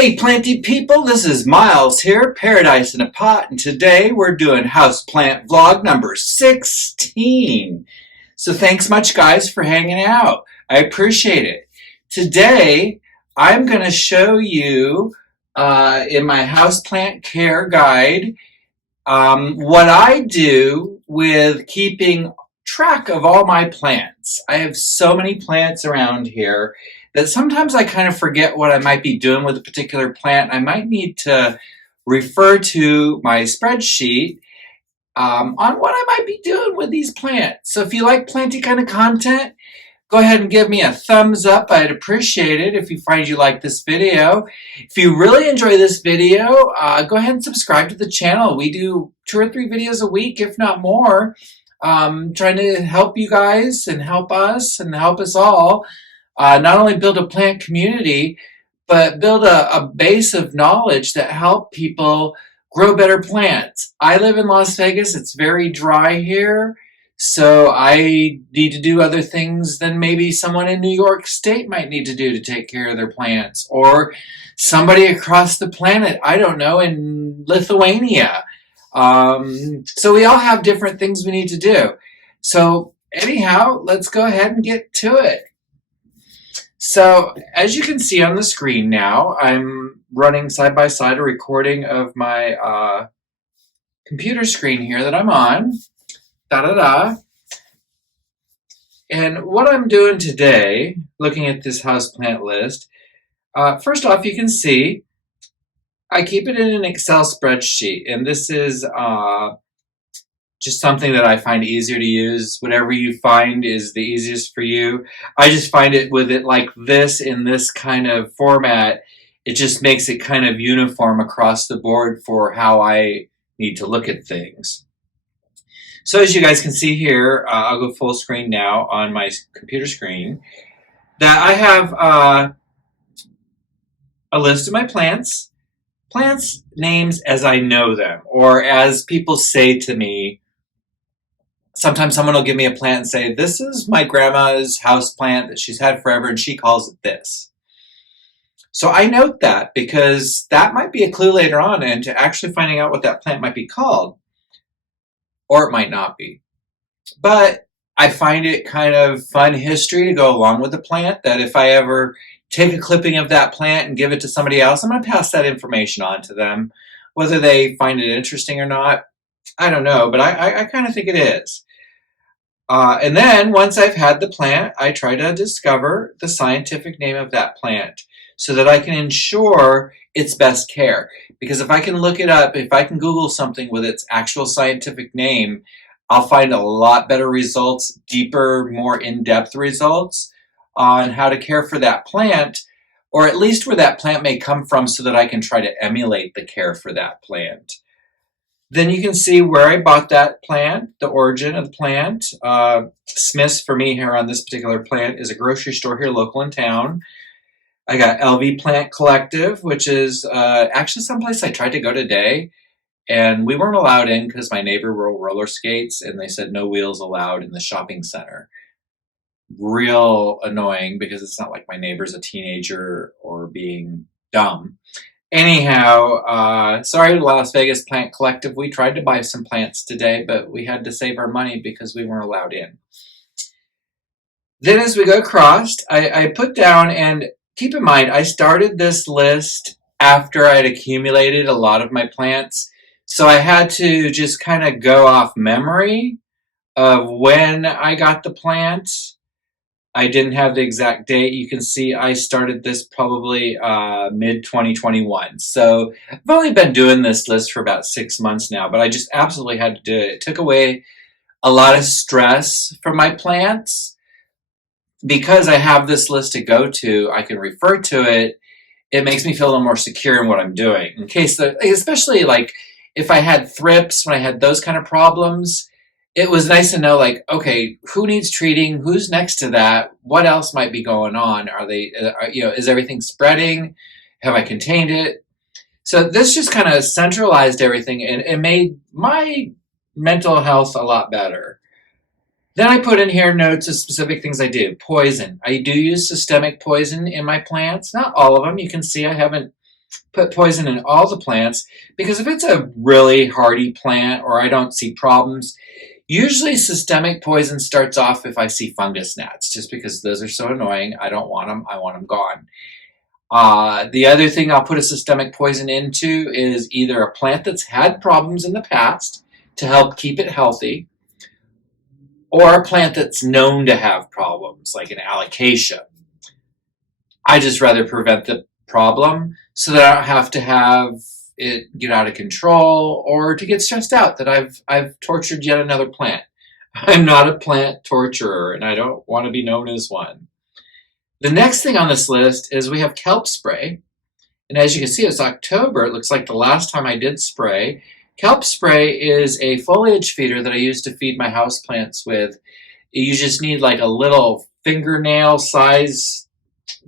Hey planty people, this is Miles here, Paradise in a Pot, and today we're doing Houseplant vlog number 16. So thanks much guys for hanging out. I appreciate it. Today I'm going to show you in my houseplant care guide what I do with keeping track of all my plants. I have so many plants around here that sometimes I kind of forget what I might be doing with a particular plant. I might need to refer to my spreadsheet on what I might be doing with these plants. So if you like planty kind of content, go ahead and give me a thumbs up. I'd appreciate it if you find you like this video. If you really enjoy this video, go ahead and subscribe to the channel. We do 2 or 3 videos a week, if not more, trying to help you guys and help us all. Not only build a plant community, but build a base of knowledge that help people grow better plants. I live in Las Vegas. It's very dry here, so I need to do other things than maybe someone in New York State might need to do to take care of their plants, or somebody across the planet, I don't know, in Lithuania. So we all have different things we need to do. So anyhow, let's go ahead and get to it. So as you can see on the screen now, I'm running side by side a recording of my computer screen here that I'm on. And what I'm doing today, looking at this houseplant list, first off, you can see I keep it in an Excel spreadsheet, and this is just something that I find easier to use. Whatever you find is the easiest for you. I just find it with it like this in this kind of format, it just makes it kind of uniform across the board for how I need to look at things. So as you guys can see here, I'll go full screen now on my computer screen, that I have a list of my plants names as I know them, or as people say to me. Sometimes someone will give me a plant and say, this is my grandma's house plant that she's had forever and she calls it this. So I note that because that might be a clue later on into actually finding out what that plant might be called. Or it might not be. But I find it kind of fun history to go along with the plant, that if I ever take a clipping of that plant and give it to somebody else, I'm going to pass that information on to them. Whether they find it interesting or not, I don't know, but I kind of think it is. And then once I've had the plant, I try to discover the scientific name of that plant so that I can ensure its best care. Because if I can look it up, if I can Google something with its actual scientific name, I'll find a lot better results, deeper, more in-depth results on how to care for that plant, or at least where that plant may come from so that I can try to emulate the care for that plant. Then you can see where I bought that plant, the origin of the plant. Smith's for me here on this particular plant is a grocery store here local in town. I got LV Plant Collective, which is actually someplace I tried to go today, and we weren't allowed in because my neighbor rode roller skates and they said no wheels allowed in the shopping center. Real annoying because it's not like my neighbor's a teenager or being dumb. Anyhow, sorry to Las Vegas Plant Collective. We tried to buy some plants today, but we had to save our money because we weren't allowed in. Then as we go across, I put down, and keep in mind, I started this list after I'd accumulated a lot of my plants. So I had to just kind of go off memory of when I got the plant. I didn't have the exact date. You can see I started this probably mid-2021. So I've only been doing this list for about 6 months now, but I just absolutely had to do it. It took away a lot of stress from my plants. Because I have this list to go to, I can refer to it. It makes me feel a little more secure in what I'm doing. In case, especially like if I had thrips, when I had those kind of problems, it was nice to know, like, okay, who needs treating? Who's next to that? What else might be going on? Are they, is everything spreading? Have I contained it? So this just kind of centralized everything, and it made my mental health a lot better. Then I put in here notes of specific things I do. Poison. I do use systemic poison in my plants. Not all of them. You can see I haven't put poison in all the plants, because if it's a really hardy plant or I don't see problems, usually systemic poison starts off if I see fungus gnats, just because those are so annoying. I don't want them. I want them gone. The other thing I'll put a systemic poison into is either a plant that's had problems in the past to help keep it healthy, or a plant that's known to have problems, like an alocasia. I just rather prevent the problem so that I don't have to have it get out of control or to get stressed out that I've tortured yet another plant. I'm not a plant torturer, and I don't want to be known as one. The next thing on this list is we have Kelp Spray. And as you can see, it's October. It looks like the last time I did spray. Kelp Spray is a foliage feeder that I use to feed my houseplants with. You just need like a little fingernail size,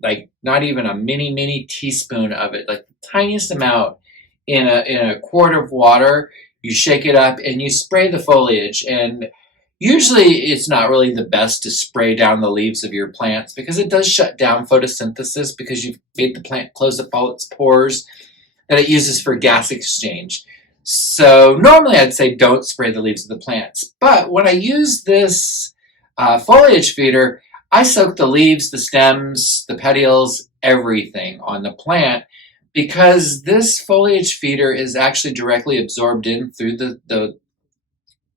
like not even a mini teaspoon of it, like the tiniest amount in a quart of water. You shake it up and you spray the foliage. And usually it's not really the best to spray down the leaves of your plants because it does shut down photosynthesis because you've made the plant close up all its pores that it uses for gas exchange. So normally I'd say don't spray the leaves of the plants. But when I use this foliage feeder, I soak the leaves, the stems, the petioles, everything on the plant because this foliage feeder is actually directly absorbed in through the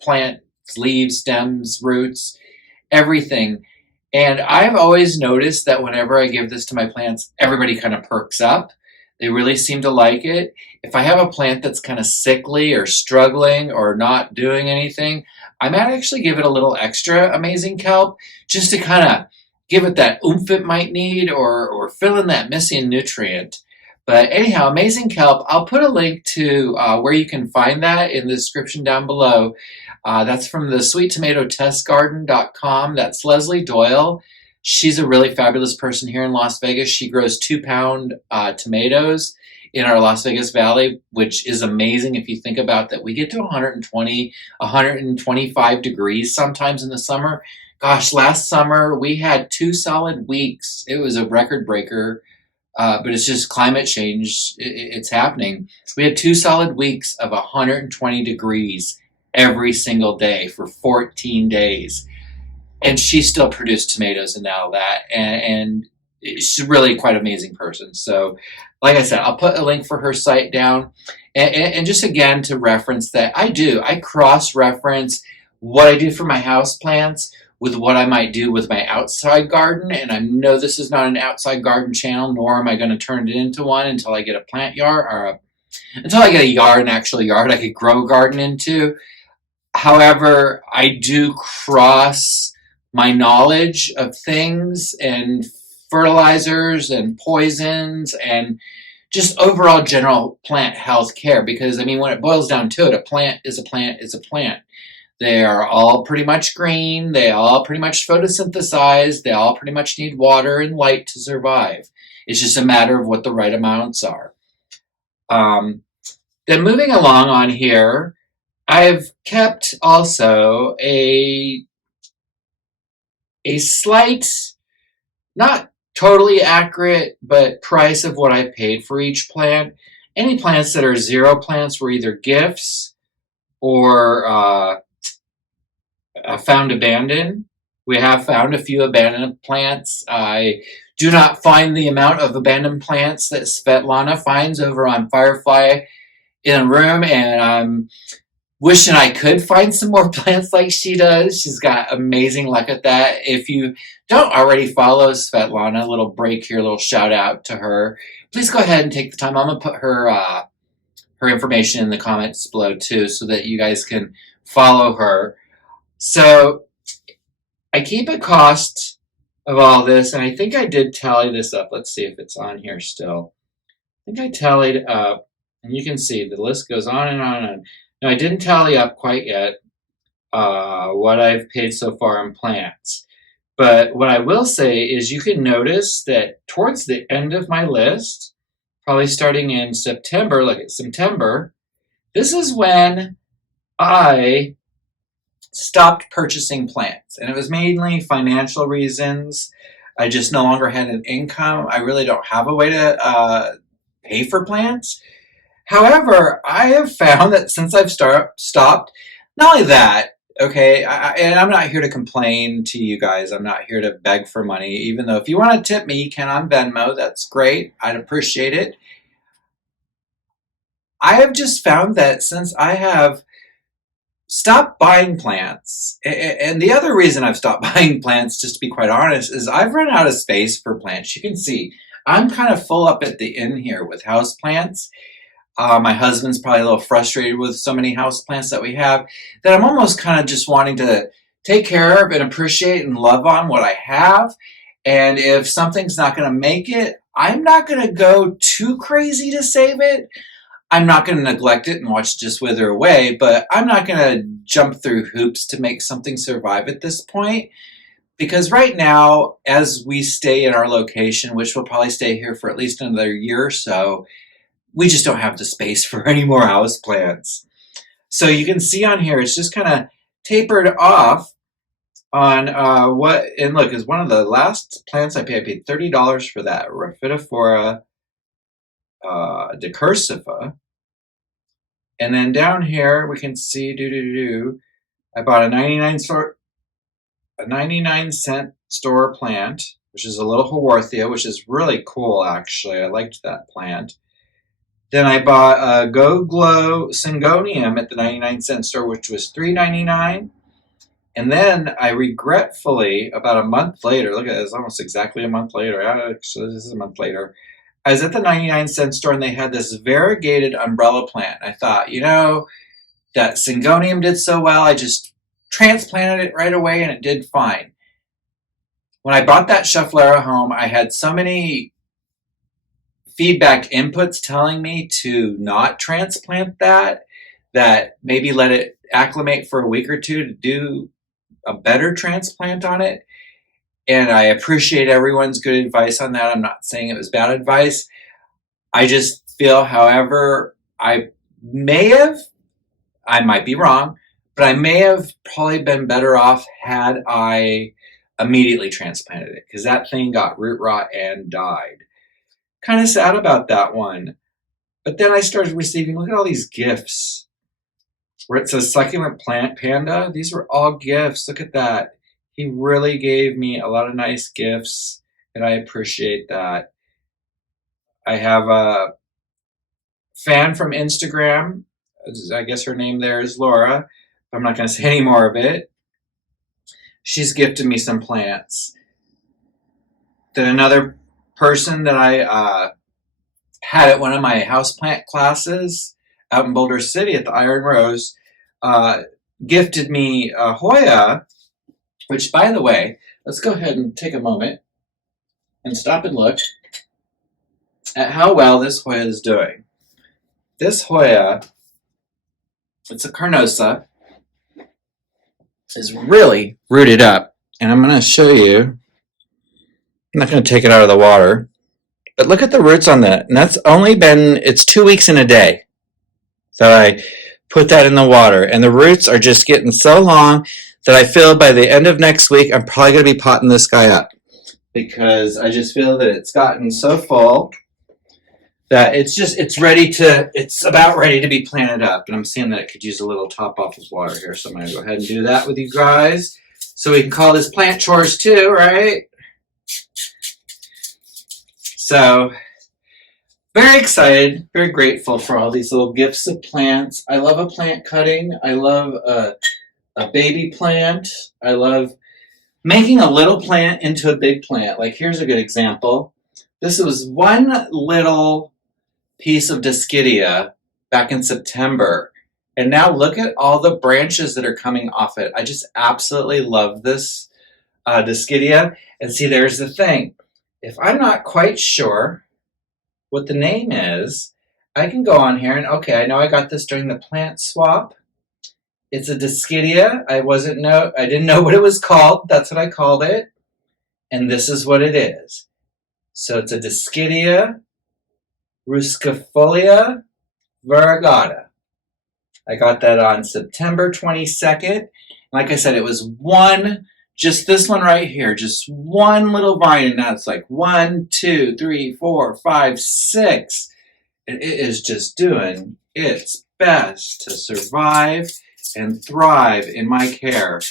plant leaves, stems, roots, everything. And I've always noticed that whenever I give this to my plants, everybody kind of perks up. They really seem to like it. If I have a plant that's kind of sickly or struggling or not doing anything, I might actually give it a little extra amazing kelp just to kind of give it that oomph it might need or fill in that missing nutrient. But anyhow, amazing kelp. I'll put a link to where you can find that in the description down below. That's from the sweettomatotestgarden.com. That's Leslie Doyle. She's a really fabulous person here in Las Vegas. She grows 2-pound tomatoes in our Las Vegas Valley, which is amazing if you think about that. We get to 120, 125 degrees sometimes in the summer. Gosh, last summer we had 2 solid weeks. It was a record breaker, but it's just climate change. It's happening. We had 2 solid weeks of 120 degrees every single day for 14 days. And she still produced tomatoes and all that. And she's really quite an amazing person. So, like I said, I'll put a link for her site down. And just again to reference that, I cross-reference what I do for my house plants with what I might do with my outside garden. And I know this is not an outside garden channel, nor am I going to turn it into one until I get a plant yard until I get a yard, an actual yard I could grow a garden into. However, I do cross my knowledge of things and fertilizers and poisons and just overall general plant health care. Because, I mean, when it boils down to it, a plant is a plant is a plant. They are all pretty much green. They all pretty much photosynthesize. They all pretty much need water and light to survive. It's just a matter of what the right amounts are. Then moving along on here, I've kept also a slight, not totally accurate, but price of what I paid for each plant. Any plants that are zero plants were either gifts or found abandoned. We have found a few abandoned plants. I do not find the amount of abandoned plants that Svetlana finds over on Firefly in a room, and I'm wishing I could find some more plants like she does. She's got amazing luck at that. If you don't already follow Svetlana, a little break here, a little shout out to her. Please go ahead and take the time. I'm going to put her information in the comments below too so that you guys can follow her. So I keep a cost of all this, and I think I did tally this up. Let's see if it's on here still. I think I tallied up, and you can see the list goes on and on and on. Now, I didn't tally up quite yet what I've paid so far in plants. But what I will say is you can notice that towards the end of my list, probably starting in September, look at September, this is when I stopped purchasing plants. And it was mainly financial reasons. I just no longer had an income. I really don't have a way to pay for plants. However, I have found that since I've stopped, not only that, okay, and I'm not here to complain to you guys. I'm not here to beg for money, even though if you want to tip me, you can on Venmo. That's great. I'd appreciate it. I have just found that since I have stopped buying plants, and the other reason I've stopped buying plants, just to be quite honest, is I've run out of space for plants. You can see I'm kind of full up at the end here with houseplants. My husband's probably a little frustrated with so many houseplants that we have that I'm almost kind of just wanting to take care of and appreciate and love on what I have. And if something's not going to make it, I'm not going to go too crazy to save it. I'm not going to neglect it and watch it just wither away, but I'm not going to jump through hoops to make something survive at this point. Because right now, as we stay in our location, which we'll probably stay here for at least another year or so, we just don't have the space for any more house plants. So you can see on here, it's just kind of tapered off on what, and look, is one of the last plants I paid $30 for that, Rhaphidophora decursiva. And then down here, we can see, I bought a 99-cent store plant, which is a little Haworthia, which is really cool, actually. I liked that plant. Then I bought a Go Glow Syngonium at the 99-cent store, which was $3.99. And then I regretfully, about a month later, look at this, almost exactly a month later. Actually, this is a month later. I was at the 99-cent store and they had this variegated umbrella plant. I thought, that Syngonium did so well, I just transplanted it right away and it did fine. When I brought that Schefflera home, I had so many feedback inputs telling me to not transplant that maybe let it acclimate for a week or two to do a better transplant on it. And I appreciate everyone's good advice on that. I'm not saying it was bad advice. I just feel, however, I might be wrong, but I may have probably been better off had I immediately transplanted it, because that thing got root rot and died. Kind of sad about that one. But then I started receiving, look at all these gifts. Where it says Succulent Plant Panda, these were all gifts. Look at that. He really gave me a lot of nice gifts, and I appreciate that. I have a fan from Instagram. I guess her name there is Laura. I'm not going to say any more of it. She's gifted me some plants. Then another person that I had at one of my houseplant classes out in Boulder City at the Iron Rose gifted me a Hoya, which, by the way, let's go ahead and take a moment and stop and look at how well this Hoya is doing. This Hoya, it's a Carnosa, is really rooted up. And I'm going to show you. I'm not going to take it out of the water. But look at the roots on that. And that's only been, it's 2 weeks and a day that I put that in the water. And the roots are just getting so long that I feel by the end of next week, I'm probably going to be potting this guy up. Because I just feel that it's gotten so full that it's about ready to be planted up. And I'm seeing that it could use a little top off of water here. So I'm going to go ahead and do that with you guys. So we can call this plant chores too, right? So, very excited, very grateful for all these little gifts of plants. I love a plant cutting. I love a baby plant. I love making a little plant into a big plant. Like, here's a good example. This was one little piece of Dischidia back in September. And now look at all the branches that are coming off it. I just absolutely love this Dischidia. And see, there's the thing. If I'm not quite sure what the name is, I can go on here and, okay, I know I got this during the plant swap. It's a Dischidia. I didn't know what it was called. That's what I called it. And this is what it is. So it's a Dischidia ruscifolia variegata. I got that on September 22nd. Like I said, it was just this one right here, just one little vine, and now it's like 1, 2, 3, 4, 5, 6. and it is just doing its best to survive and thrive in my care.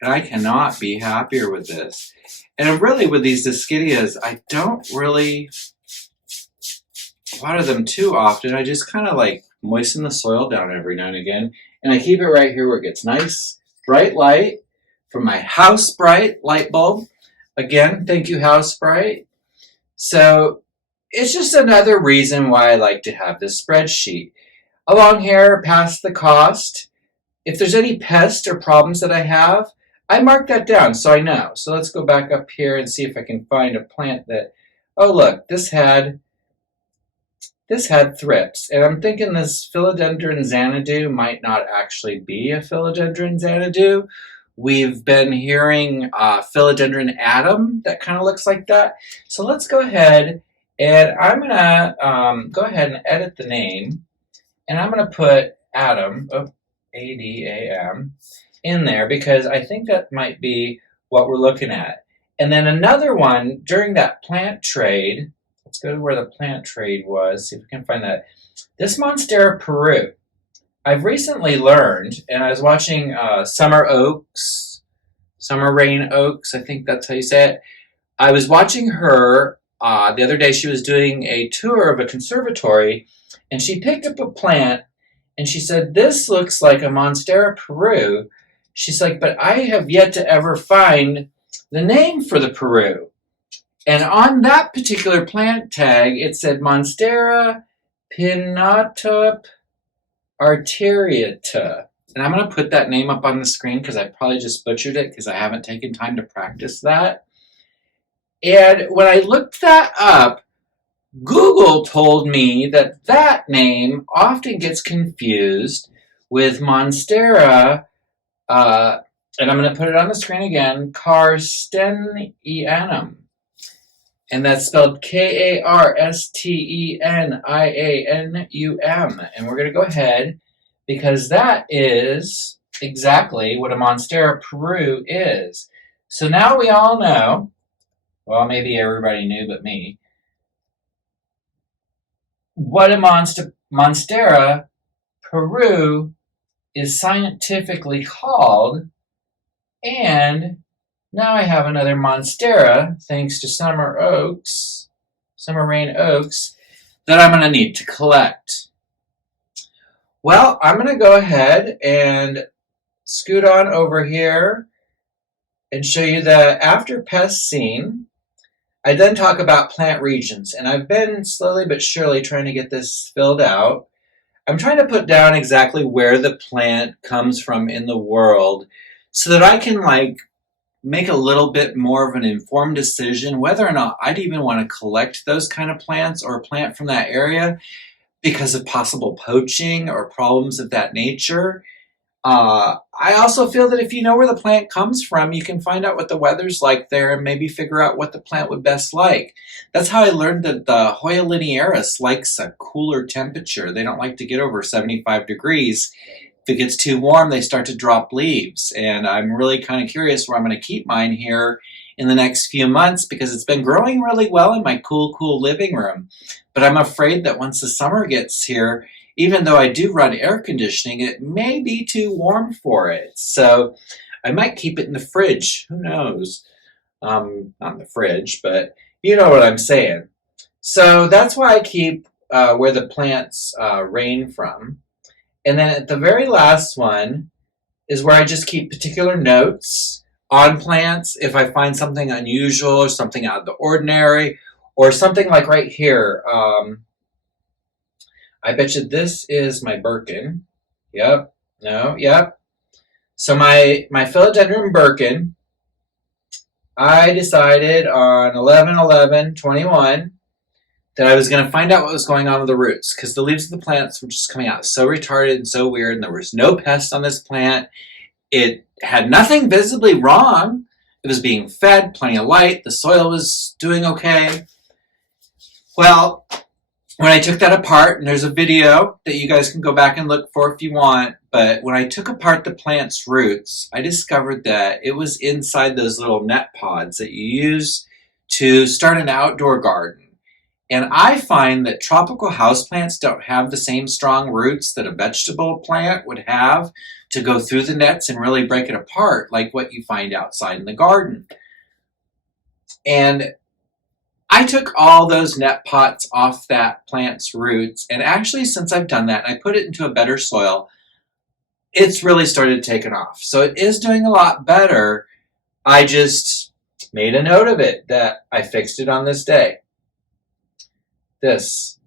And I cannot be happier with this. And really, with these Discidias, I don't really water them too often. I just kind of like moisten the soil down every now and again. And I keep it right here where it gets nice, bright light from my House Bright light bulb. Again, thank you, House Bright. So it's just another reason why I like to have this spreadsheet. Along here, past the cost, if there's any pests or problems that I have, I mark that down so I know. So let's go back up here and see if I can find a plant that, oh look, this had thrips. And I'm thinking this Philodendron Xanadu might not actually be a Philodendron Xanadu. We've been hearing Philodendron Adam that kind of looks like that. So let's go ahead and I'm going to go ahead and edit the name. And I'm going to put Adam, A-D-A-M, in there because I think that might be what we're looking at. And then another one during that plant trade, let's go to where the plant trade was, see if we can find that. This Monstera Peru, I've recently learned, and I was watching Summer Rain Oaks, I think that's how you say it. I was watching her the other day. She was doing a tour of a conservatory, and she picked up a plant, and she said, this looks like a Monstera Peru. She's like, but I have yet to ever find the name for the Peru. And on that particular plant tag, it said Monstera pinnata arteriata. And I'm going to put that name up on the screen because I probably just butchered it because I haven't taken time to practice that. And when I looked that up, Google told me that that name often gets confused with Monstera, and I'm going to put it on the screen again, Karstenianum. And that's spelled Karstenianum. And we're going to go ahead because that is exactly what a Monstera Peru is. So now we all know, well, maybe everybody knew but me, what a Monstera Peru is scientifically called. And now I have another Monstera, thanks to Summer Rain Oaks, that I'm going to need to collect. Well, I'm going to go ahead and scoot on over here and show you the after pest scene. I then talk about plant regions, and I've been slowly but surely trying to get this filled out. I'm trying to put down exactly where the plant comes from in the world so that I can make a little bit more of an informed decision whether or not I'd even want to collect those kind of plants or a plant from that area because of possible poaching or problems of that nature. I also feel that if you know where the plant comes from, you can find out what the weather's like there and maybe figure out what the plant would best like. That's how I learned that the Hoya linearis likes a cooler temperature. They don't like to get over 75 degrees. If it gets too warm, they start to drop leaves. And I'm really kind of curious where I'm going to keep mine here in the next few months because it's been growing really well in my cool living room. But I'm afraid that once the summer gets here, even though I do run air conditioning, it may be too warm for it. So I might keep it in the fridge. Who knows? Not in the fridge, but you know what I'm saying. So that's why I keep where the plants rain from. And then at the very last one is where I just keep particular notes on plants if I find something unusual or something out of the ordinary or something like right here. I bet you this is my Birkin. Yep. No. Yep. So my Philodendron Birkin, I decided on 11/11/21 that I was going to find out what was going on with the roots because the leaves of the plants were just coming out so retarded and so weird, and there was no pest on this plant. It had nothing visibly wrong. It was being fed, plenty of light. The soil was doing okay. Well, when I took that apart, and there's a video that you guys can go back and look for if you want, but when I took apart the plant's roots, I discovered that it was inside those little net pods that you use to start an outdoor garden. And I find that tropical houseplants don't have the same strong roots that a vegetable plant would have to go through the nets and really break it apart like what you find outside in the garden. And I took all those net pots off that plant's roots, and actually since I've done that and I put it into a better soil, it's really started taking off. So it is doing a lot better. I just made a note of it that I fixed it on this day. This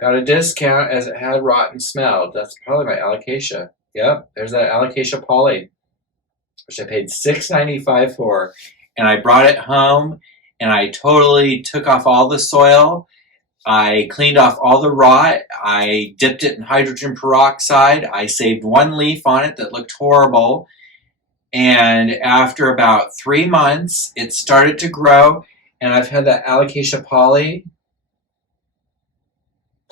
got a discount as it had rotten smell. That's probably my alocasia. Yep, there's that alocasia poly, which I paid $6.95 for. And I brought it home and I totally took off all the soil. I cleaned off all the rot. I dipped it in hydrogen peroxide. I saved one leaf on it that looked horrible. And after about 3 months, it started to grow. And I've had that alocasia poly.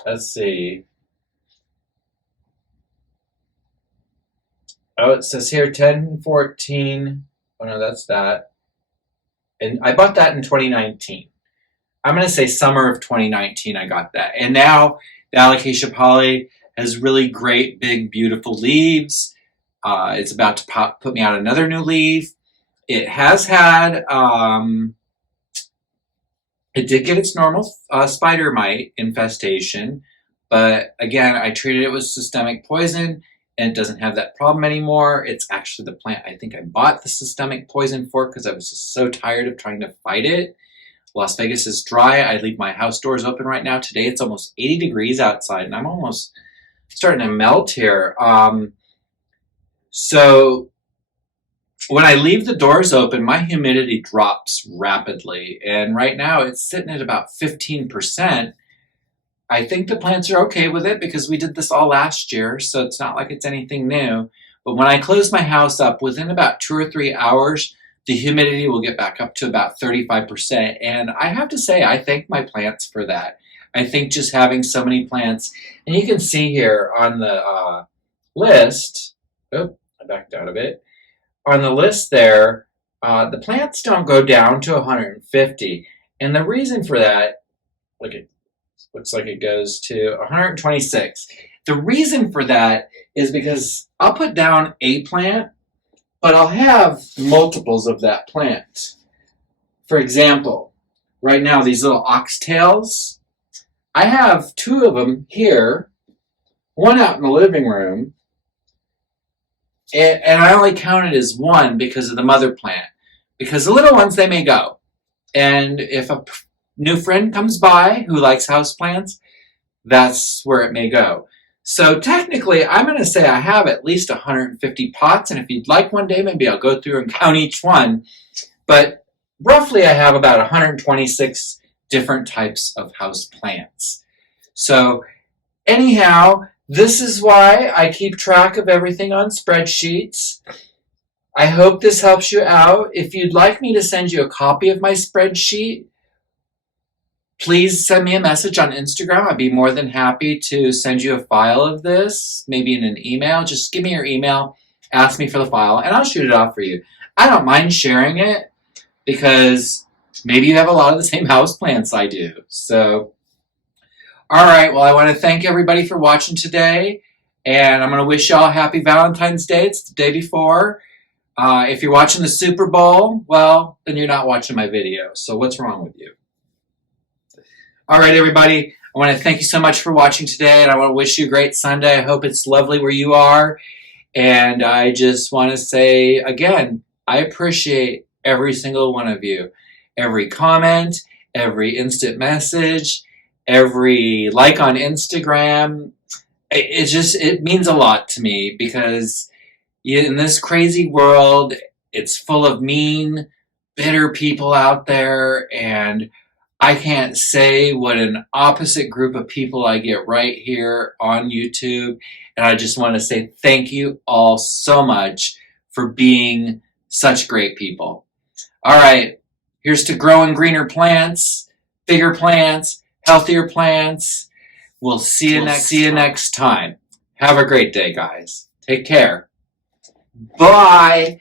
Let's see. Oh, it says here 1014. Oh, no, that's that. And I bought that in 2019. I'm going to say summer of 2019 I got that. And now the alocasia poly has really great, big, beautiful leaves. It's about to put me out another new leaf. It has had, it did get its normal spider mite infestation. But again, I treated it with systemic poison and it doesn't have that problem anymore. It's actually the plant I think I bought the systemic poison for because I was just so tired of trying to fight it. Las Vegas is dry. I leave my house doors open right now. Today it's almost 80 degrees outside and I'm almost starting to melt here. So when I leave the doors open, my humidity drops rapidly. And right now it's sitting at about 15%. I think the plants are okay with it because we did this all last year, so it's not like it's anything new. But when I close my house up, within about 2 or 3 hours, the humidity will get back up to about 35%. And I have to say, I thank my plants for that. I think just having so many plants, and you can see here on the list, oh, I backed out of it. On the list there, the plants don't go down to 150. And the reason for that, looks like it goes to 126. The reason for that is because I'll put down a plant, but I'll have multiples of that plant. For example, right now, these little oxtails, I have 2 of them here, one out in the living room, and I only count it as 1 because of the mother plant. Because the little ones, they may go. And if a new friend comes by who likes houseplants, that's where it may go. So technically, I'm going to say I have at least 150 pots, and if you'd like one day, maybe I'll go through and count each one. But roughly, I have about 126 different types of houseplants. So anyhow, this is why I keep track of everything on spreadsheets. I hope this helps you out. If you'd like me to send you a copy of my spreadsheet, please send me a message on Instagram. I'd be more than happy to send you a file of this, maybe in an email. Just give me your email, ask me for the file, and I'll shoot it off for you. I don't mind sharing it because maybe you have a lot of the same houseplants I do. So, all right, well, I want to thank everybody for watching today, and I'm going to wish y'all a happy Valentine's Day. It's the day before. If you're watching the Super Bowl, well, then you're not watching my video. So what's wrong with you? All right, everybody, I want to thank you so much for watching today, and I want to wish you a great Sunday. I hope it's lovely where you are, and I just want to say, again, I appreciate every single one of you. Every comment, every instant message, every like on Instagram. It means a lot to me because in this crazy world, it's full of mean, bitter people out there, and I can't say what an opposite group of people I get right here on YouTube. And I just want to say thank you all so much for being such great people. All right, here's to growing greener plants, bigger plants, healthier plants. We'll see you next time. Have a great day, guys. Take care. Bye.